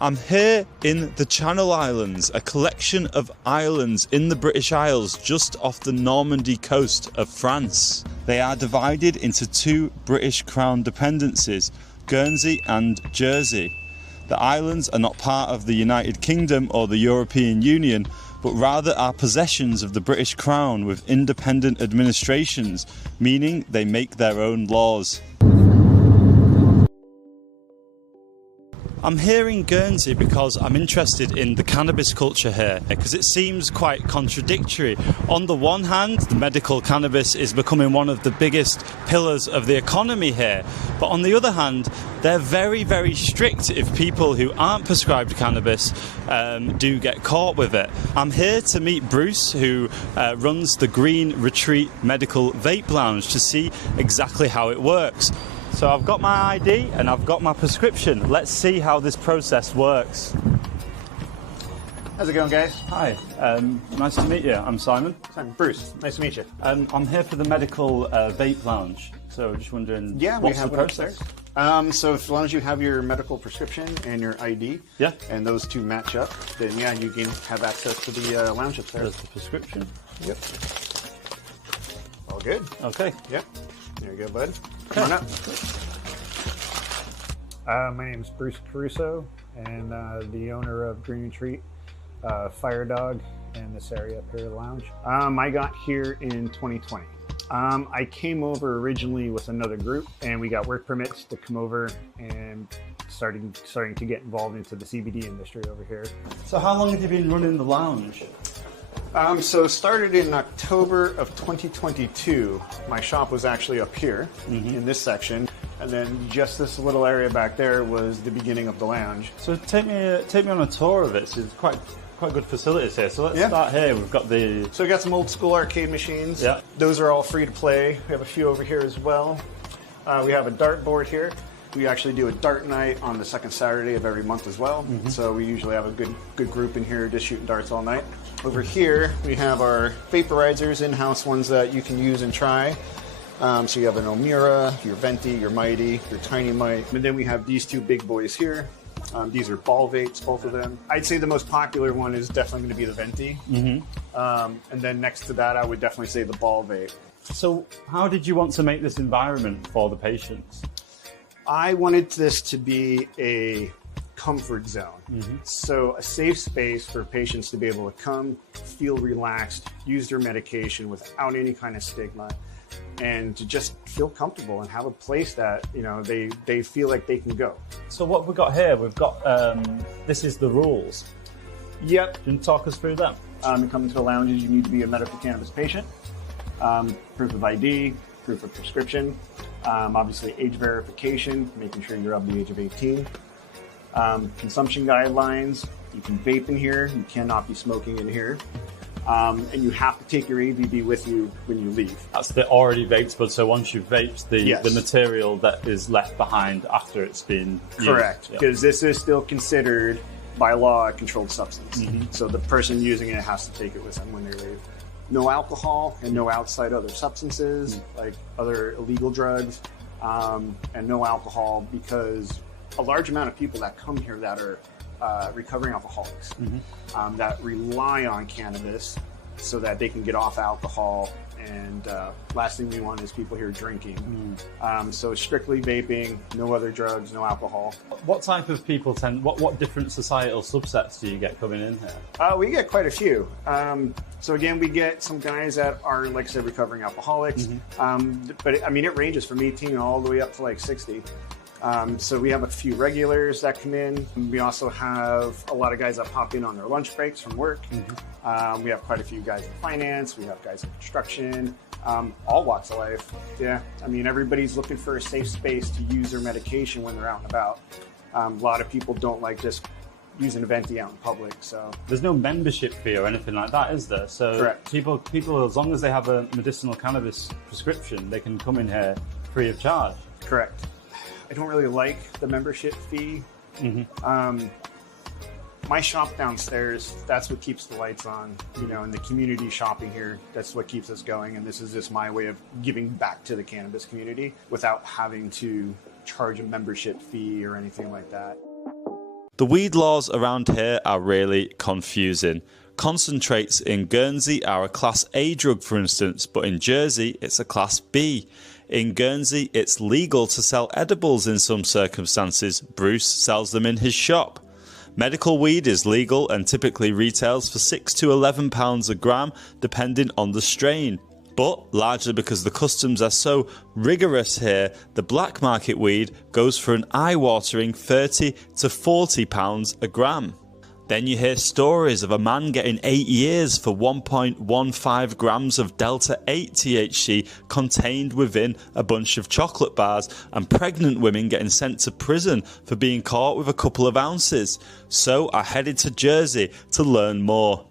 I'm here in the Channel Islands, a collection of islands in the British Isles just off the Normandy coast of France. They are divided into two British Crown dependencies, Guernsey and Jersey. The islands are not part of the United Kingdom or the European Union, but rather are possessions of the British Crown with independent administrations, meaning they make their own laws. I'm here in Guernsey because I'm interested in the cannabis culture here, because it seems quite contradictory. On the one hand, the medical cannabis is becoming one of the biggest pillars of the economy here, but on the other hand, they're very, very strict if people who aren't prescribed cannabis do get caught with it. I'm here to meet Bruce, who runs the Green Retreat Medical Vape Lounge, to see exactly how it works. So I've got my ID and I've got my prescription. Let's see how this process works. How's it going, guys? Hi, nice to meet you. I'm Simon. Bruce, nice to meet you. I'm here for the medical vape lounge. So just wondering, what's the process? So as long as you have your medical prescription and your ID, and those two match up, then you can have access to the lounge upstairs. There's the prescription. Yep. All good? Okay. Yep. There you go, bud. Come on up. My name is Bruce Caruso, and the owner of Green Retreat, Fire Dog, in this area up here at the lounge. I got here in 2020. I came over originally with another group, and we got work permits to come over and starting to get involved into the CBD industry over here. So how long have you been running the lounge? So started in October of 2022. My shop was actually up here in this section, and then just this little area back there was the beginning of the lounge. So take me on a tour of it. So it's quite good facilities here. So let's start here. We've got So we got some old school arcade machines. Yeah. Those are all free to play. We have a few over here as well. We have a dart board here. We actually do a dart night on the second Saturday of every month as well. So we usually have a good group in here just shooting darts all night. Over here, we have our vaporizers, in-house ones that you can use and try. So you have an Omira, your Venti, your Mighty, your Tiny Mite. And then we have these two big boys here. These are ball vapes, both of them. I'd say the most popular one is definitely going to be the Venti. And then next to that, I would definitely say the ball vape. So how did you want to make this environment for the patients? I wanted this to be a comfort zone. So a safe space for patients to be able to come, feel relaxed, use their medication without any kind of stigma, and to just feel comfortable and have a place that, they feel like they can go. So what we've got here, we've got, this is the rules. Yep. Can you talk us through that? To come into the lounges, you need to be a medical cannabis patient, proof of ID, proof of prescription, obviously age verification, making sure you're of the age of 18. Consumption guidelines, you can vape in here, you cannot be smoking in here. And you have to take your AVB with you when you leave. That's the already vaped bud, so once you've vaped, the material that is left behind after it's been used. Correct, because this is still considered by law a controlled substance. So the person using it has to take it with them when they leave. No alcohol and no outside other substances, like other illegal drugs, and no alcohol, because a large amount of people that come here that are recovering alcoholics that rely on cannabis so that they can get off alcohol. And last thing we want is people here drinking. So strictly vaping, no other drugs, no alcohol. What type of people what different societal subsets do you get coming in here? We get quite a few. So again, we get some guys that are, like I said, recovering alcoholics. But I mean, it ranges from 18 all the way up to like 60. So we have a few regulars that come in. We also have a lot of guys that pop in on their lunch breaks from work. We have quite a few guys in finance. We have guys in construction, all walks of life. Yeah, I mean, everybody's looking for a safe space to use their medication when they're out and about. A lot of people don't like just using a Venti out in public. So there's no membership fee or anything like that, is there? So correct. People, as long as they have a medicinal cannabis prescription, they can come in here free of charge. Correct. I don't really like the membership fee. My shop downstairs, that's what keeps the lights on, and the community shopping here, that's what keeps us going. And this is just my way of giving back to the cannabis community without having to charge a membership fee or anything like that. The weed laws around here are really confusing. Concentrates in Guernsey are a Class A drug, for instance, but in Jersey it's a Class B. In Guernsey it's legal to sell edibles in some circumstances. Bruce sells them in his shop. Medical weed is legal and typically retails for £6 to £11 a gram, depending on the strain. But largely because the customs are so rigorous here, the black market weed goes for an eye-watering £30 to £40 a gram. Then you hear stories of a man getting 8 years for 1.15 grams of delta-8 THC contained within a bunch of chocolate bars, and pregnant women getting sent to prison for being caught with a couple of ounces. So I headed to Jersey to learn more.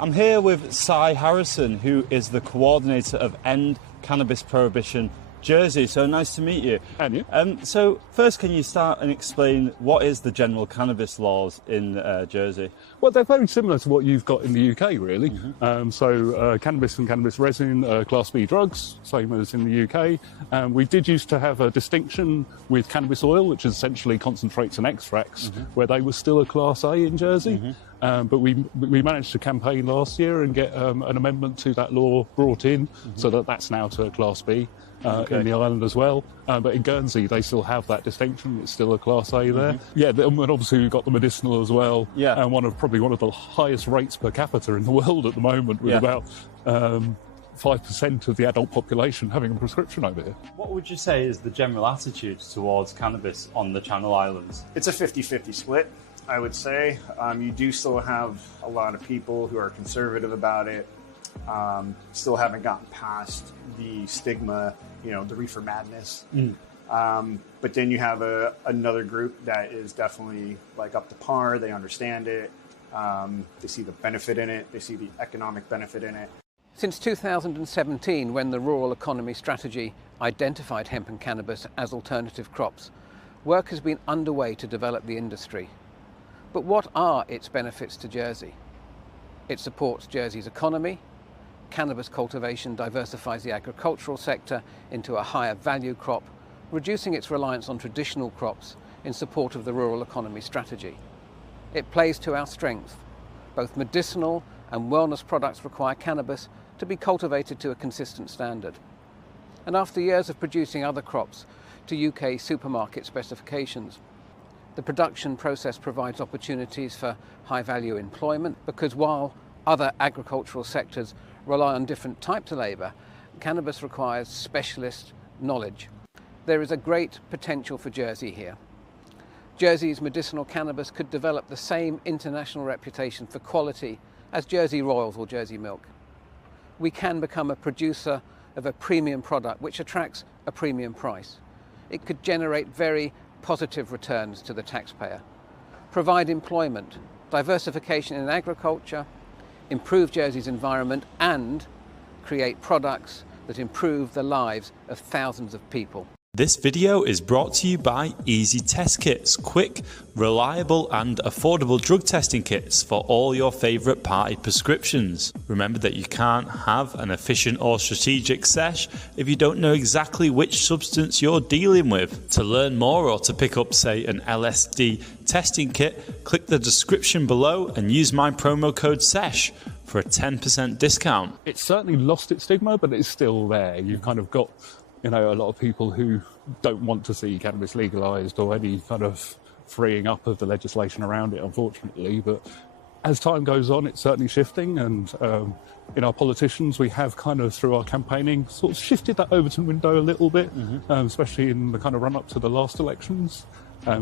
I'm here with Cy Harrison, who is the coordinator of End Cannabis Prohibition Jersey. So nice to meet you. And you? So first, can you start and explain what is the general cannabis laws in Jersey? Well, they're very similar to what you've got in the UK, really. Cannabis and cannabis resin are Class B drugs, same as in the UK. We did used to have a distinction with cannabis oil, which is essentially concentrates and extracts, where they were still a Class A in Jersey. But we managed to campaign last year and get an amendment to that law brought in, so that that's now to a Class B in the island as well. But in Guernsey, they still have that distinction. It's still a Class A there. Yeah, and obviously we've got the medicinal as well. Yeah. And probably one of the highest rates per capita in the world at the moment, with about 5% of the adult population having a prescription over here. What would you say is the general attitude towards cannabis on the Channel Islands? It's a 50-50 split, I would say. You do still have a lot of people who are conservative about it, still haven't gotten past the stigma, the reefer madness. But then you have another group that is definitely like up to par. They understand it. They see the benefit in it. They see the economic benefit in it. Since 2017, when the Rural Economy Strategy identified hemp and cannabis as alternative crops, work has been underway to develop the industry. But what are its benefits to Jersey? It supports Jersey's economy. Cannabis cultivation diversifies the agricultural sector into a higher value crop, reducing its reliance on traditional crops in support of the Rural Economy Strategy. It plays to our strength. Both medicinal and wellness products require cannabis to be cultivated to a consistent standard. And after years of producing other crops to UK supermarket specifications, the production process provides opportunities for high-value employment, because while other agricultural sectors rely on different types of labour, cannabis requires specialist knowledge. There is a great potential for Jersey here. Jersey's medicinal cannabis could develop the same international reputation for quality as Jersey Royals or Jersey Milk. We can become a producer of a premium product which attracts a premium price. It could generate very positive returns to the taxpayer, provide employment, diversification in agriculture, improve Jersey's environment, and create products that improve the lives of thousands of people. This video is brought to you by Easy Test Kits, quick, reliable and affordable drug testing kits for all your favourite party prescriptions. Remember that you can't have an efficient or strategic sesh if you don't know exactly which substance you're dealing with. To learn more or to pick up, say, an LSD testing kit, click the description below and use my promo code SESH for a 10% discount. It's certainly lost its stigma, but it's still there. You've kind of got a lot of people who don't want to see cannabis legalised or any kind of freeing up of the legislation around it, unfortunately. But as time goes on, it's certainly shifting, and in our politicians, we have kind of, through our campaigning, sort of shifted that Overton window a little bit, especially in the kind of run-up to the last elections.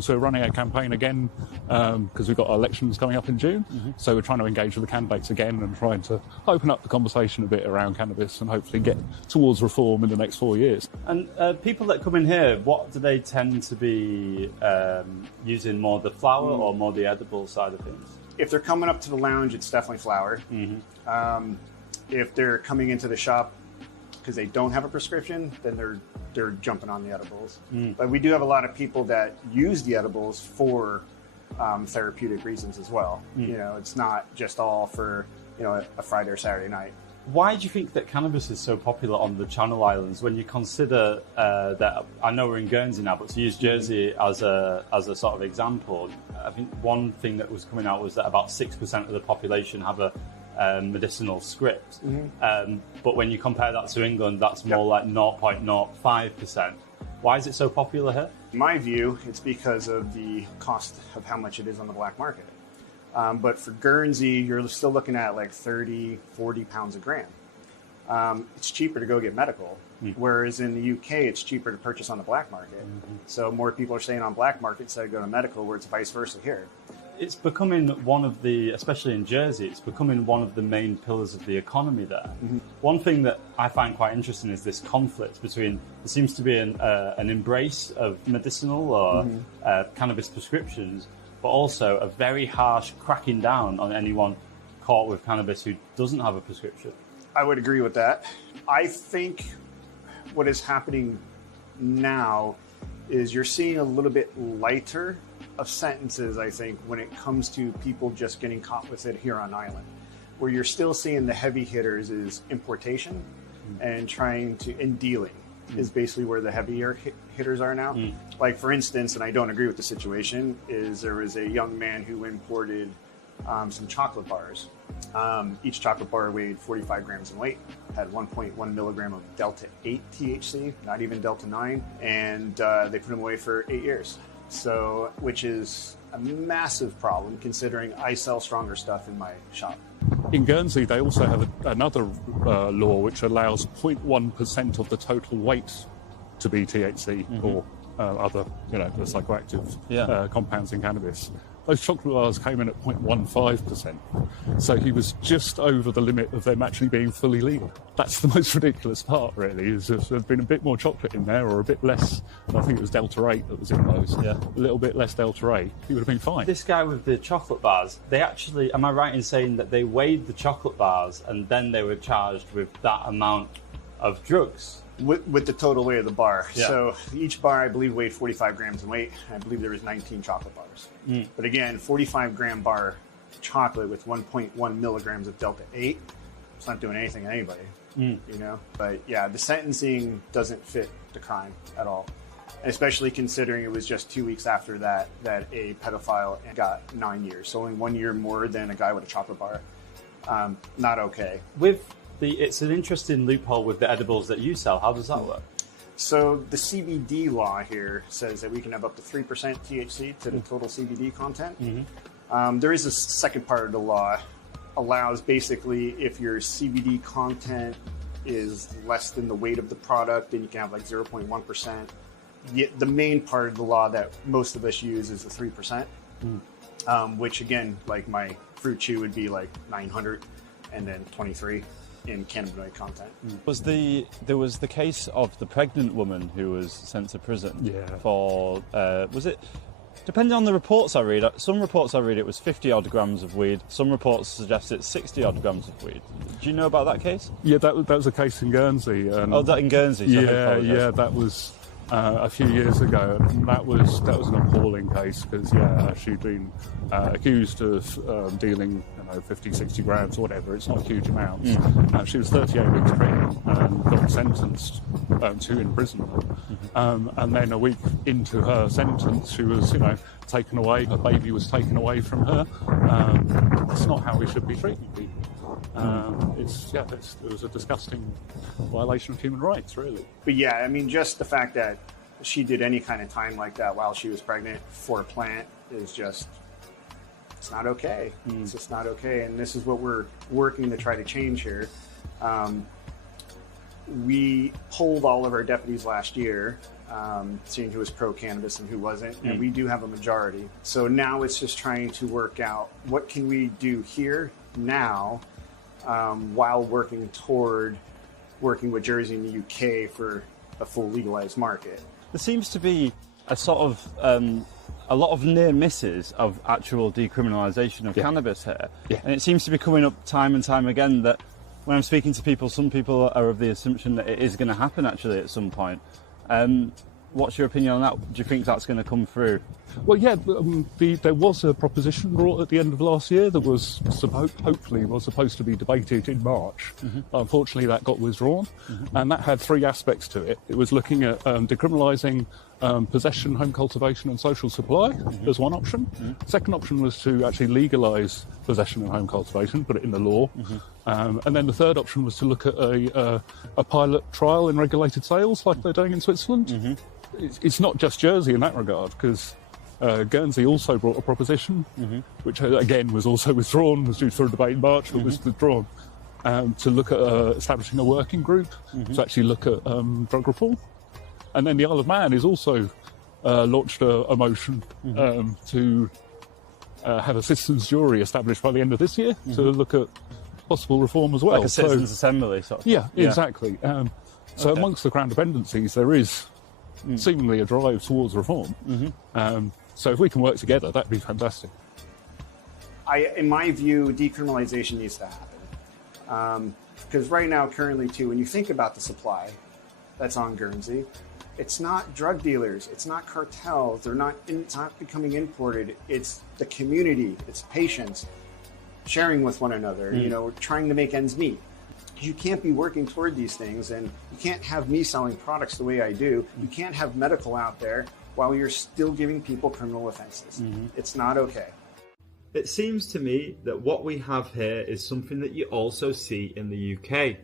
So we're running a campaign again because we've got our elections coming up in June. So we're trying to engage with the candidates again and trying to open up the conversation a bit around cannabis and hopefully get towards reform in the next 4 years. And people that come in here, what do they tend to be using, more the flower or more the edible side of things? If they're coming up to the lounge, it's definitely flower. If they're coming into the shop because they don't have a prescription, then they're jumping on the edibles. But we do have a lot of people that use the edibles for therapeutic reasons as well. It's not just all for a Friday or Saturday night. Why do you think that cannabis is so popular on the Channel Islands when you consider that, I know we're in Guernsey now, but to use Jersey as a sort of example, I think one thing that was coming out was that about 6% of the population have a medicinal script. But when you compare that to England, that's more like 0.05%. Why is it so popular here? In my view, it's because of the cost of how much it is on the black market. But for Guernsey, you're still looking at like 30, 40 pounds a gram. It's cheaper to go get medical, whereas in the UK, it's cheaper to purchase on the black market. So more people are staying on black market instead of going to medical, where it's vice versa here. It's becoming one of the, especially in Jersey, it's becoming one of the main pillars of the economy there. One thing that I find quite interesting is this conflict between, there seems to be an embrace of medicinal or cannabis prescriptions, but also a very harsh cracking down on anyone caught with cannabis who doesn't have a prescription. I would agree with that. I think what is happening now is you're seeing a little bit lighter of sentences, I think, when it comes to people just getting caught with it here on island. Where you're still seeing the heavy hitters is importation and dealing is basically where the heavier hitters are now. Like, for instance, and I don't agree with the situation, is there was a young man who imported some chocolate bars. Each chocolate bar weighed 45 grams in weight, had 1.1 milligram of 𝛿8 THC, not even 𝛿9, and they put him away for 8 years. So, which is a massive problem considering I sell stronger stuff in my shop. In Guernsey, they also have another law which allows 0.1% of the total weight to be THC or other, the psychoactive compounds in cannabis. Those chocolate bars came in at 0.15%. So he was just over the limit of them actually being fully legal. That's the most ridiculous part, really, is if there'd been a bit more chocolate in there or a bit less, I think it was 𝛿8 that was in those, a little bit less 𝛿8, he would have been fine. This guy with the chocolate bars, they actually, am I right in saying that they weighed the chocolate bars and then they were charged with that amount of drugs? With the total weight of the bar. So each bar, I believe, weighed 45 grams in weight. I believe there was 19 chocolate bars. But again, 45-gram bar chocolate with 1.1 milligrams of 𝛿8, it's not doing anything to anybody, But yeah, the sentencing doesn't fit the crime at all. Especially considering it was just 2 weeks after that a pedophile got 9 years. So only 1 year more than a guy with a chocolate bar. Not okay. It's an interesting loophole with the edibles that you sell. How does that work? So the CBD law here says that we can have up to 3% THC to the total CBD content. There is a second part of the law, allows basically if your CBD content is less than the weight of the product, then you can have like 0.1%. The main part of the law that most of us use is the 3%, which again, like my fruit chew would be like 900 and then 23. In cannabinoid content. There was the case of the pregnant woman who was sent to prison for, was it, depending on the reports I read, some reports I read it was 50 odd grams of weed, some reports suggest it's 60 odd grams of weed. Do you know about that case? Yeah, that was a case in Guernsey. That in Guernsey? So that was a few years ago, and that was an appalling case because she'd been accused of dealing 50, 60 grams or whatever. It's not huge amounts. She was 38 weeks pregnant and got sentenced to imprisonment. And then a week into her sentence, she was taken away. Her baby was taken away from her. That's not how we should be treating people. It was a disgusting violation of human rights, really. But yeah, I mean, just the fact that she did any kind of time like that while she was pregnant for a plant is just, it's not okay. It's just not okay. And this is what we're working to try to change here. We polled all of our deputies last year, seeing who was pro-cannabis and who wasn't, and we do have a majority. So now it's just trying to work out what can we do here now while working toward working with Jersey and the UK for a full legalized market. There seems to be a sort of a lot of near misses of actual decriminalisation of cannabis here. And it seems to be coming up time and time again that when I'm speaking to people, some people are of the assumption that it is going to happen actually at some point. What's your opinion on that? Do you think that's going to come through? Well, yeah, there was a proposition brought at the end of last year that was hopefully was supposed to be debated in March. Unfortunately, that got withdrawn, and that had three aspects to it. It was looking at decriminalising possession, home cultivation and social supply as one option. Second option was to actually legalise possession and home cultivation, put it in the law. And then the third option was to look at a pilot trial in regulated sales like they're doing in Switzerland. It's not just Jersey in that regard, because Guernsey also brought a proposition, which again was also withdrawn, was due for a debate in March, but was withdrawn, to look at establishing a working group to actually look at drug reform. And then the Isle of Man has also launched a motion to have a citizens' jury established by the end of this year to look at possible reform as well. Like a citizens' assembly sort of. Yeah, exactly. So amongst the Crown dependencies, there is seemingly a drive towards reform. So if we can work together, that'd be fantastic. In my view, decriminalisation needs to happen. Because right now, currently too, when you think about the supply that's on Guernsey, it's not drug dealers, it's not cartels, it's not becoming imported, it's the community, it's patients sharing with one another, you know, trying to make ends meet. You can't be working toward these things, and you can't have me selling products the way I do. You can't have medical out there while you're still giving people criminal offenses. It's not okay. It seems to me that what we have here is something that you also see in the UK,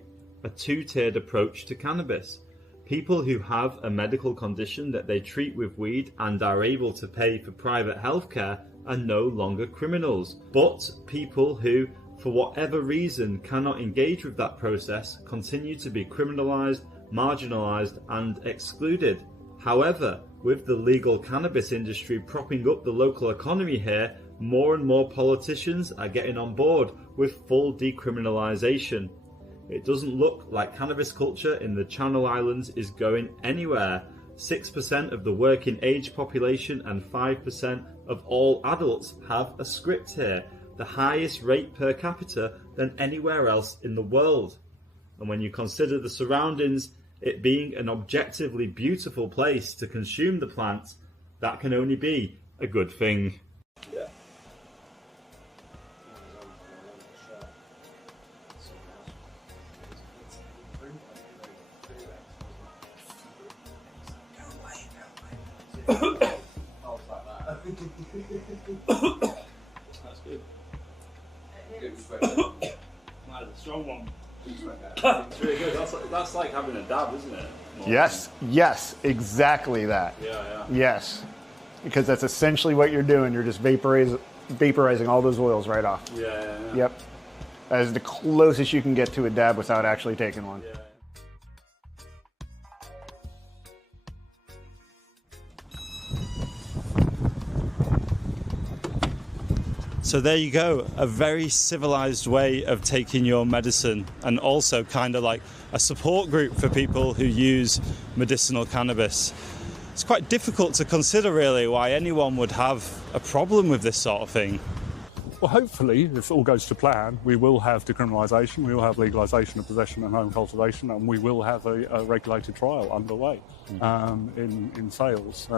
a two-tiered approach to cannabis. People who have a medical condition that they treat with weed and are able to pay for private healthcare are no longer criminals, but people who, for whatever reason, cannot engage with that process continue to be criminalised, marginalised and excluded. However, with the legal cannabis industry propping up the local economy here, more and more politicians are getting on board with full decriminalisation. It doesn't look like cannabis culture in the Channel Islands is going anywhere. 6% of the working age population and 5% of all adults have a script here, the highest rate per capita than anywhere else in the world. And when you consider the surroundings, it being an objectively beautiful place to consume the plant, that can only be a good thing. Yeah. That's good. That's a strong one. It's really good. That's like having a dab, isn't it? Yes, exactly that. Yeah. Yes, because that's essentially what you're doing. You're just vaporizing all those oils right off. Yeah. Yep. That is the closest you can get to a dab without actually taking one. Yeah. So there you go, a very civilized way of taking your medicine, and also kind of like a support group for people who use medicinal cannabis. It's quite difficult to consider really why anyone would have a problem with this sort of thing. Well, hopefully, if all goes to plan, we will have decriminalisation, we will have legalisation of possession and home cultivation, and we will have a regulated trial underway in sales.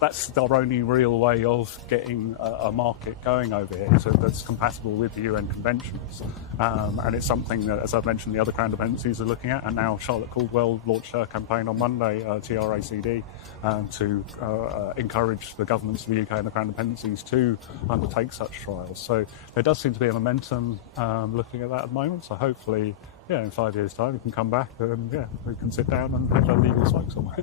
That's our only real way of getting a market going over here, so that's compatible with the UN conventions. And it's something that, as I've mentioned, the other Crown dependencies are looking at, and now Charlotte Caldwell launched her campaign on Monday, TRACD, to encourage the governments of the UK and the Crown dependencies to undertake such trials. So there does seem to be a momentum looking at that at the moment. So hopefully, in 5 years' time, we can come back and we can sit down and have a legal smoke somewhere.